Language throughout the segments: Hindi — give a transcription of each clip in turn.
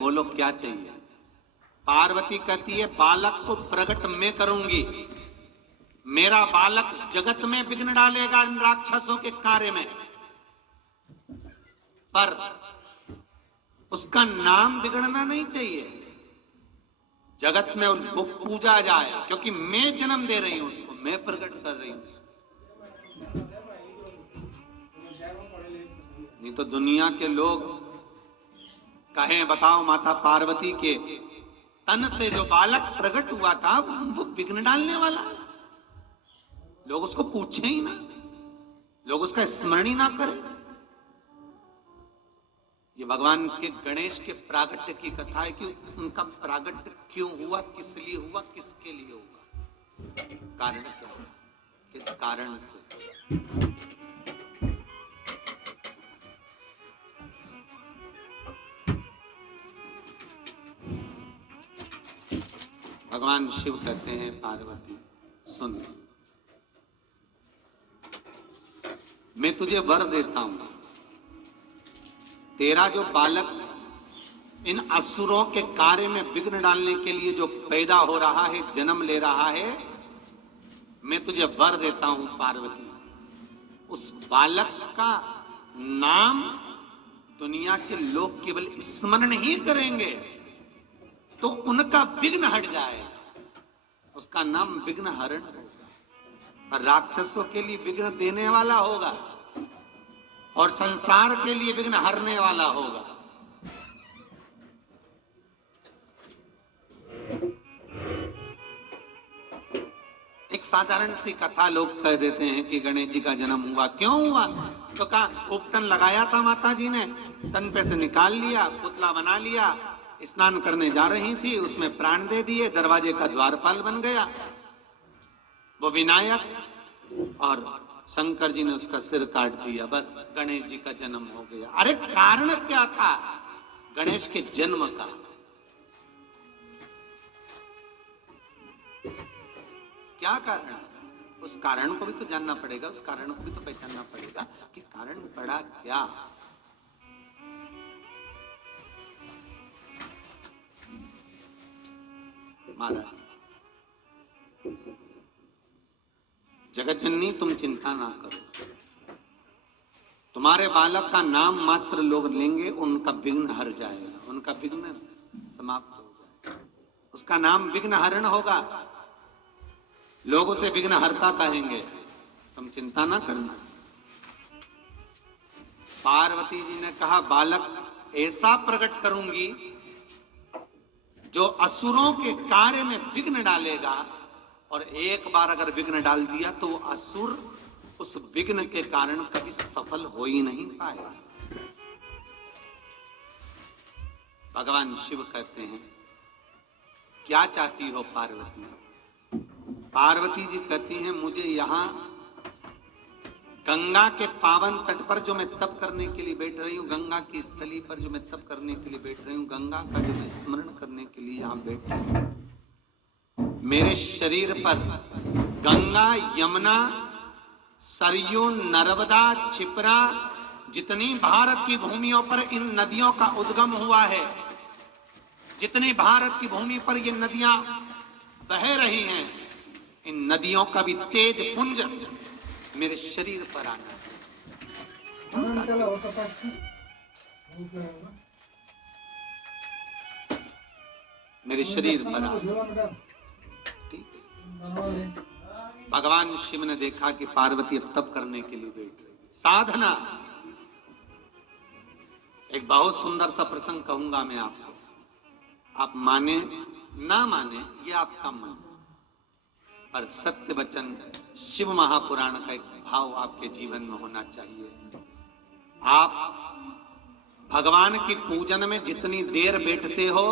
बोलो क्या चाहिए? पार्वती कहती है बालक को प्रकट मैं करूंगी, मेरा बालक जगत में विघ्न डालेगा इन राक्षसों के कार्य में, पर उसका नाम बिगड़ना नहीं चाहिए, जगत में वो पूजा जाए, क्योंकि मैं जन्म दे रही हूं उसको, मैं प्रकट कर रही हूं उसको। नहीं तो दुनिया के लोग कहें बताओ माता पार्वती के तन से जो बालक प्रकट हुआ था वो विघ्न डालने वाला, लोग उसको पूछे ही ना, लोग उसका स्मरण ही ना करें। ये भगवान के गणेश के प्रागट्य की कथा है कि उनका प्रागट्य क्यों हुआ, किस लिए हुआ, किसके लिए हुआ, कारण क्या था, किस कारण से। भगवान शिव कहते हैं पार्वती सुन, मैं तुझे वर देता हूं, तेरा जो बालक इन असुरों के कार्य में विघ्न डालने के लिए जो पैदा हो रहा है, जन्म ले रहा है, मैं तुझे वर देता हूं पार्वती, उस बालक का नाम दुनिया के लोग केवल स्मरण ही करेंगे तो उनका विघ्न हट जाएगा, उसका नाम विघ्न हरण होगा, और राक्षसों के लिए विघ्न देने वाला होगा और संसार के लिए विघ्न हरने वाला होगा। एक साधारण सी कथा लोग कह देते हैं कि गणेश जी का जन्म हुआ, क्यों हुआ? तो कहा उपटन लगाया था माता जी ने, तन पे से निकाल लिया, पुतला बना लिया, स्नान करने जा रही थी, उसमें प्राण दे दिए, दरवाजे का द्वारपाल बन गया वो विनायक, और शंकर जी ने उसका सिर काट दिया, बस गणेश जी का जन्म हो गया। अरे कारण क्या था गणेश के जन्म का? क्या कारण है? उस कारण को भी तो जानना पड़ेगा, उस कारण को भी तो पहचानना पड़ेगा कि कारण बड़ा क्या। महाराज जगत जननी तुम चिंता ना करो, तुम्हारे बालक का नाम मात्र लोग लेंगे, उनका विघ्न हर जाएगा, उनका विघ्न समाप्त हो जाएगा, उसका नाम विघ्न हरण होगा, लोग उसे विघ्न हरता कहेंगे, तुम चिंता ना करना। पार्वती जी ने कहा बालक ऐसा प्रकट करूंगी जो असुरों के कार्य में विघ्न डालेगा, और एक बार अगर विघ्न डाल दिया तो असुर उस विघ्न के कारण कभी सफल हो ही नहीं पाएगा। भगवान शिव कहते हैं क्या चाहती हो पार्वती? पार्वती जी कहती हैं मुझे यहां गंगा के पावन तट पर जो मैं तप करने के लिए बैठ रही हूं, गंगा की स्थली पर जो मैं तप करने के लिए बैठ रही हूं, गंगा का जो मैं स्मरण करने के लिए यहां बैठी हूं, मेरे शरीर पर गंगा, यमुना, सरयू, नर्मदा, क्षिप्रा, जितनी भारत की भूमियों पर इन नदियों का उद्गम हुआ है, जितनी भारत की भूमि पर ये नदियां बह रही हैं, इन नदियों का भी तेज पुंज मेरे शरीर पर आना चाहिए। मेरे शरीर पर आना, ठीक है। भगवान शिव ने देखा कि पार्वती अब तप करने के लिए बैठ रही, साधना। एक बहुत सुंदर सा प्रसंग कहूंगा मैं आपको, आप माने ना माने ये आपका मन, पर सत्य वचन शिव महापुराण का एक भाव आपके जीवन में होना चाहिए। आप भगवान की पूजन में जितनी देर बैठते हो,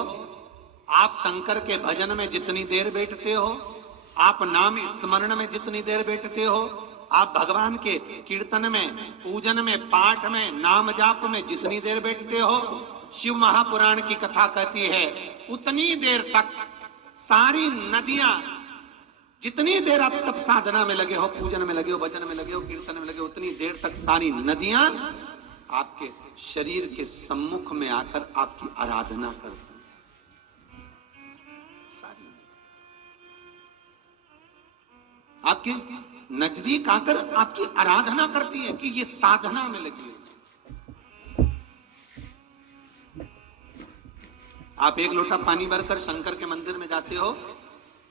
आप शंकर के भजन में जितनी देर बैठते हो, आप नाम स्मरण में जितनी देर बैठते हो, आप भगवान के कीर्तन में, पूजन में, पाठ में, नाम जाप में जितनी देर बैठते हो, शिव महापुराण की कथा कहती है उतनी देर तक सारी नदियां, जितनी देर आप तप साधना में लगे हो, पूजन में लगे हो, भजन में लगे हो, कीर्तन में लगे हो, उतनी देर तक सारी नदियां आपके शरीर के सम्मुख में आकर आपकी आराधना करती है। सारी आपके नजदीक आकर आपकी आराधना करती है कि ये साधना में लगी है। आप एक लोटा पानी भरकर शंकर के मंदिर में जाते हो,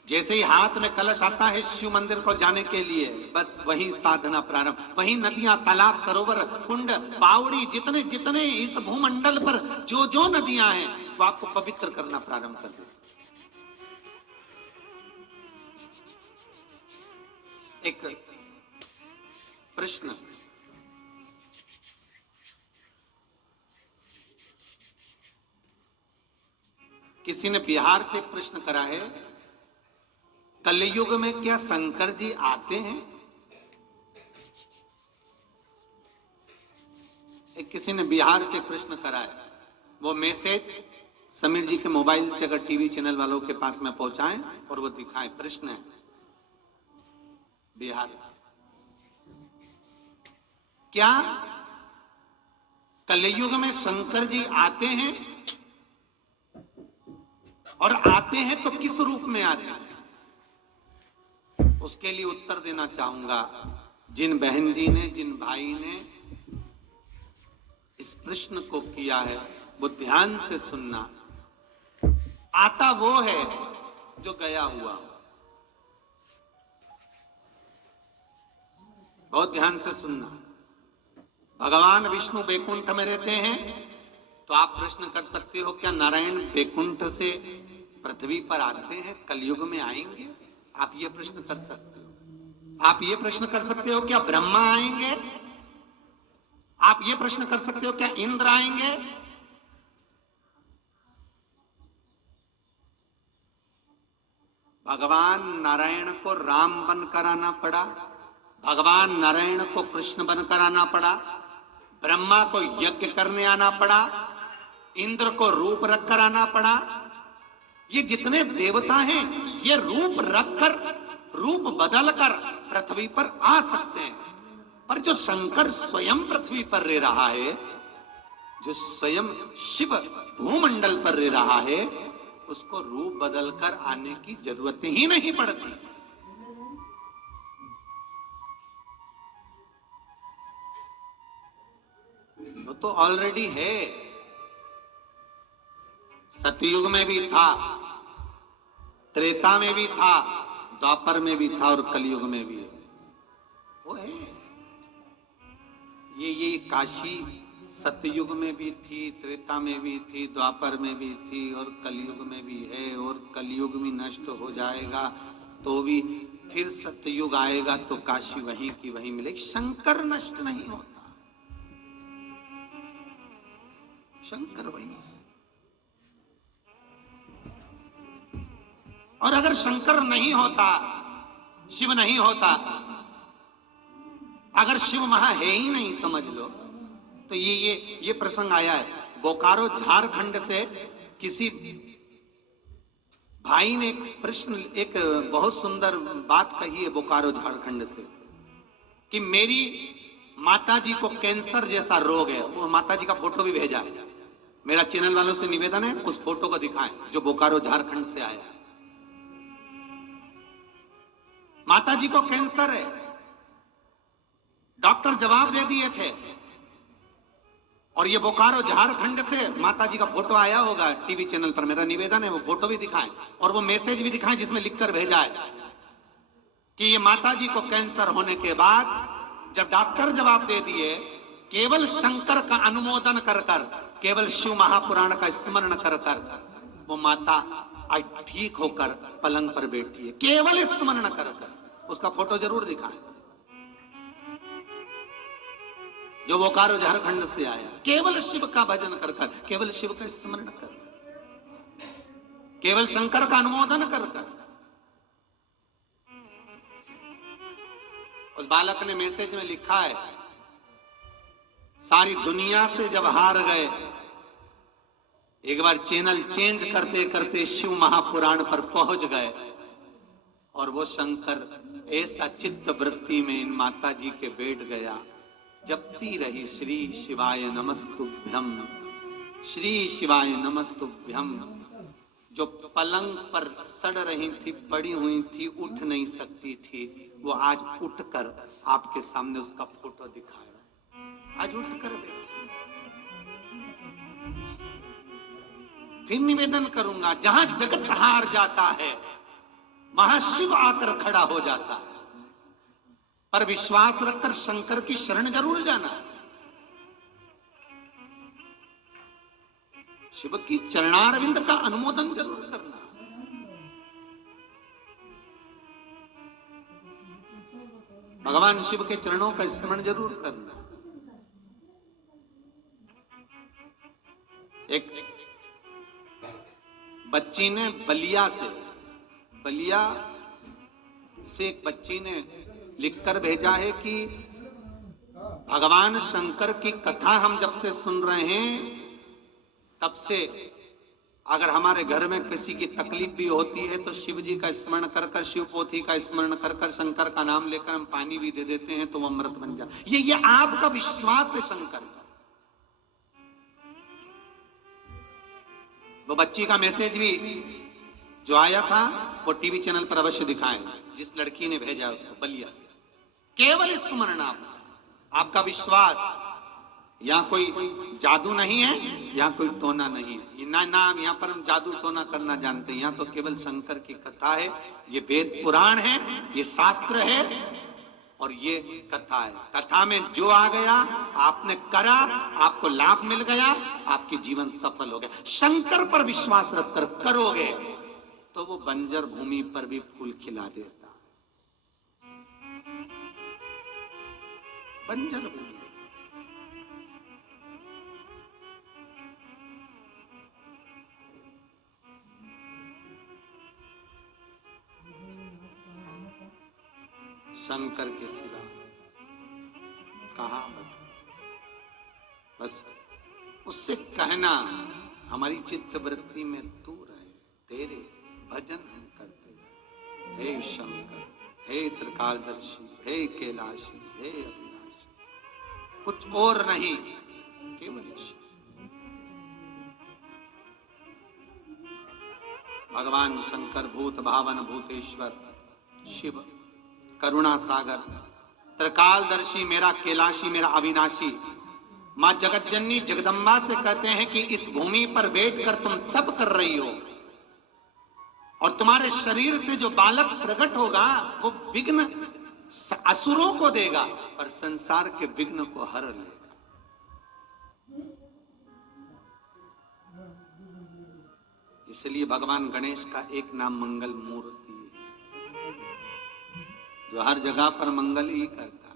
जैसे ही हाथ में कलश आता है शिव मंदिर को जाने के लिए, बस वही साधना प्रारंभ। वही नदियां, तालाब, सरोवर, कुंड, बावड़ी, जितने जितने इस भूमंडल पर जो जो नदियां हैं वो आपको पवित्र करना प्रारंभ कर देती। एक प्रश्न, किसी ने बिहार से प्रश्न करा है, कलयुग में क्या शंकर जी आते हैं? एक किसी ने बिहार से प्रश्न करा है, वो मैसेज समीर जी के मोबाइल से अगर टीवी चैनल वालों के पास में पहुंचाएं और वो दिखाएं। प्रश्न है बिहार, क्या कलयुग में शंकर जी आते हैं? और आते हैं तो किस रूप में आते हैं? उसके लिए उत्तर देना चाहूंगा। जिन बहन जी ने, जिन भाई ने इस प्रश्न को किया है वो ध्यान से सुनना। आता वो है जो गया हुआ। बहुत ध्यान से सुनना। भगवान विष्णु बैकुंठ में रहते हैं, तो आप प्रश्न कर सकते हो क्या नारायण बैकुंठ से पृथ्वी पर आते हैं, कलयुग में आएंगे? आप ये प्रश्न कर सकते हो। आप ये प्रश्न कर सकते हो क्या ब्रह्मा आएंगे? आप ये प्रश्न कर सकते हो क्या इंद्र आएंगे? भगवान नारायण को राम बनकर आना पड़ा, भगवान नारायण को कृष्ण बनकर आना पड़ा, ब्रह्मा को यज्ञ करने आना पड़ा, इंद्र को रूप रखकर आना पड़ा। ये जितने देवता हैं ये रूप रखकर, रूप बदलकर पृथ्वी पर आ सकते हैं, पर जो शंकर स्वयं पृथ्वी पर रह रहा है, जो स्वयं शिव भूमंडल पर रह रहा है, उसको रूप बदलकर आने की जरूरत ही नहीं पड़ती। वो तो ऑलरेडी है। सतयुग में भी था, त्रेता में भी था, द्वापर में भी था और कलयुग में भी है। वो है। ये काशी सतयुग में भी थी, त्रेता में भी थी, द्वापर में भी थी और कलयुग में भी है। और कलयुग में नष्ट हो जाएगा तो भी फिर सतयुग आएगा तो काशी वहीं की वहीं मिलेगी। शंकर नष्ट नहीं होता, शंकर वही है। और अगर शंकर नहीं होता, शिव नहीं होता, अगर शिव वहां है ही नहीं समझ लो, तो ये प्रसंग आया है बोकारो झारखंड से। किसी भाई ने प्रश्न, एक बहुत सुंदर बात कही है बोकारो झारखंड से, कि मेरी माताजी को कैंसर जैसा रोग है। वो माताजी का फोटो भी भेजा है। मेरा चैनल वालों से निवेदन है उस फोटो को दिखाएं जो बोकारो झारखंड से आया है। माताजी को कैंसर है, डॉक्टर जवाब दे दिए थे। और ये बोकारो झारखंड से माताजी का फोटो आया होगा टीवी चैनल पर। मेरा निवेदन है वो फोटो भी दिखाएं और वो मैसेज भी दिखाएं जिसमें लिखकर भेजा है कि ये माताजी को कैंसर होने के बाद जब डॉक्टर जवाब दे दिए, केवल शंकर का अनुमोदन कर कर, केवल शिव महापुराण का स्मरण कर कर वो माता आज ठीक होकर पलंग पर बैठी है, केवल स्मरण कर कर। उसका फोटो जरूर दिखाएं जो बोकारो झारखंड से आया। केवल शिव का भजन कर कर, केवल शिव का स्मरण कर, केवल शंकर का अनुमोदन कर कर। उस बालक ने मैसेज में लिखा है, सारी दुनिया से जब हार गए, एक बार चैनल चेंज करते करते शिव महापुराण पर पहुंच गए और वो शंकर ऐसा चित्त वृत्ति में इन माता जी के बैठ गया जपती रही श्री शिवाय नमस्तुभ्यम, श्री शिवाय नमस्तुभ्यम। जो पलंग पर सड़ रही थी, पड़ी हुई थी, उठ नहीं सकती थी, वो आज उठकर आपके सामने उसका फोटो दिखा रहा है। आज उठकर बैठी। फिर निवेदन करूंगा, जहां जगत हार जाता है महाशिव आकर खड़ा हो जाता है। पर विश्वास रखकर शंकर की शरण जरूर जाना। शिव की चरणारविंद का अनुमोदन जरूर करना। भगवान शिव के चरणों का स्मरण जरूर करना। एक बच्ची ने बलिया से एक बच्ची ने लिखकर भेजा है कि भगवान शंकर की कथा हम जब से सुन रहे हैं तब से अगर हमारे घर में किसी की तकलीफ भी होती है तो शिव जी का स्मरण कर कर, शिव पोथी का स्मरण कर कर, शंकर का नाम लेकर हम पानी भी दे देते हैं तो वो अमृत बन जाए। ये आपका विश्वास है शंकर का। वो बच्ची का मैसेज भी जो आया था वो टीवी चैनल पर अवश्य दिखाएं, जिस लड़की ने भेजा उसको बलिया से। केवल स्मरण आपका विश्वास, यहाँ कोई जादू नहीं है, यहाँ कोई टोना नहीं है। ना यहाँ पर हम जादू टोना करना जानते हैं, यहाँ तो केवल शंकर की कथा है। ये वेद पुराण है, ये शास्त्र है और ये कथा है। कथा में जो आ गया आपने करा, आपको लाभ मिल गया, आपकी जीवन सफल हो गया। शंकर पर विश्वास रखकर करोगे तो वो बंजर भूमि पर भी फूल खिला देता। बंजर भूमि, शंकर के सिवा कहां बस उससे कहना हमारी चित्त वृत्ति में तू रहे, तेरे भजन हम करते रहे। हे शंकर, हे त्रिकालदर्शी, हे कैलाशी, हे अविनाशी, कुछ और नहीं, केवल शिव। भगवान शंकर भूत भावन भूतेश्वर, शिव करुणा सागर, त्रिकालदर्शी, मेरा कैलाशी, मेरा अविनाशी। मां जगतजननी जगदम्बा से कहते हैं कि इस भूमि पर बैठकर तुम तप कर रही हो और तुम्हारे शरीर से जो बालक प्रकट होगा वो विघ्न असुरों को देगा पर संसार के विघ्न को हर लेगा। इसलिए भगवान गणेश का एक नाम मंगल मूर्ति है, जो हर जगह पर मंगल ही करता है,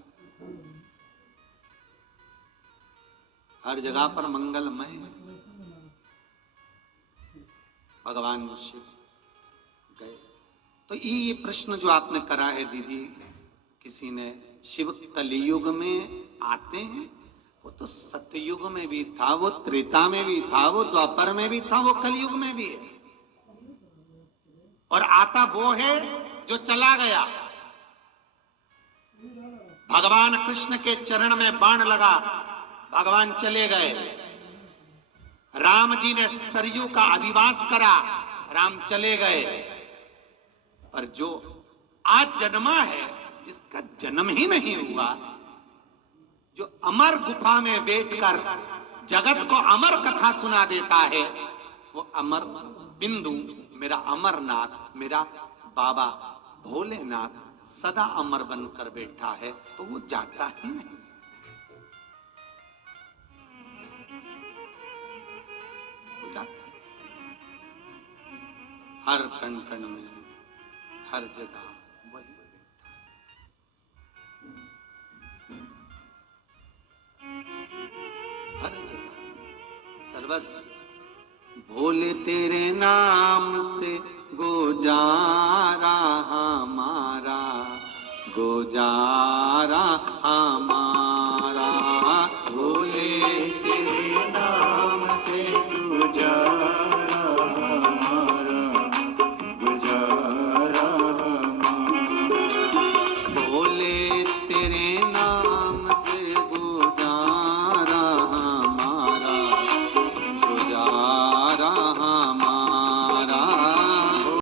हर जगह पर मंगलमय है। भगवान शिव गए तो ये प्रश्न जो आपने करा है दीदी, किसी ने, शिव कलियुग में आते हैं? वो तो सतयुग में भी था, वो त्रेता में भी था, वो द्वापर में भी था, वो कलयुग में भी है। और आता वो है जो चला गया। भगवान कृष्ण के चरण में बाण लगा, भगवान चले गए। राम जी ने सरयू का अधिवास करा, राम चले गए। पर जो आज जन्मा है, जिसका जन्म ही नहीं हुआ, जो अमर गुफा में बैठकर जगत को अमर कथा सुना देता है, वो अमर बिंदु, मेरा अमरनाथ, मेरा बाबा भोलेनाथ सदा अमर बनकर बैठा है, तो वो जाता ही नहीं। वो जाता है हर कण कण में, हर जगह वही बैठा है, हर जगह सर्वस्व। भोले तेरे नाम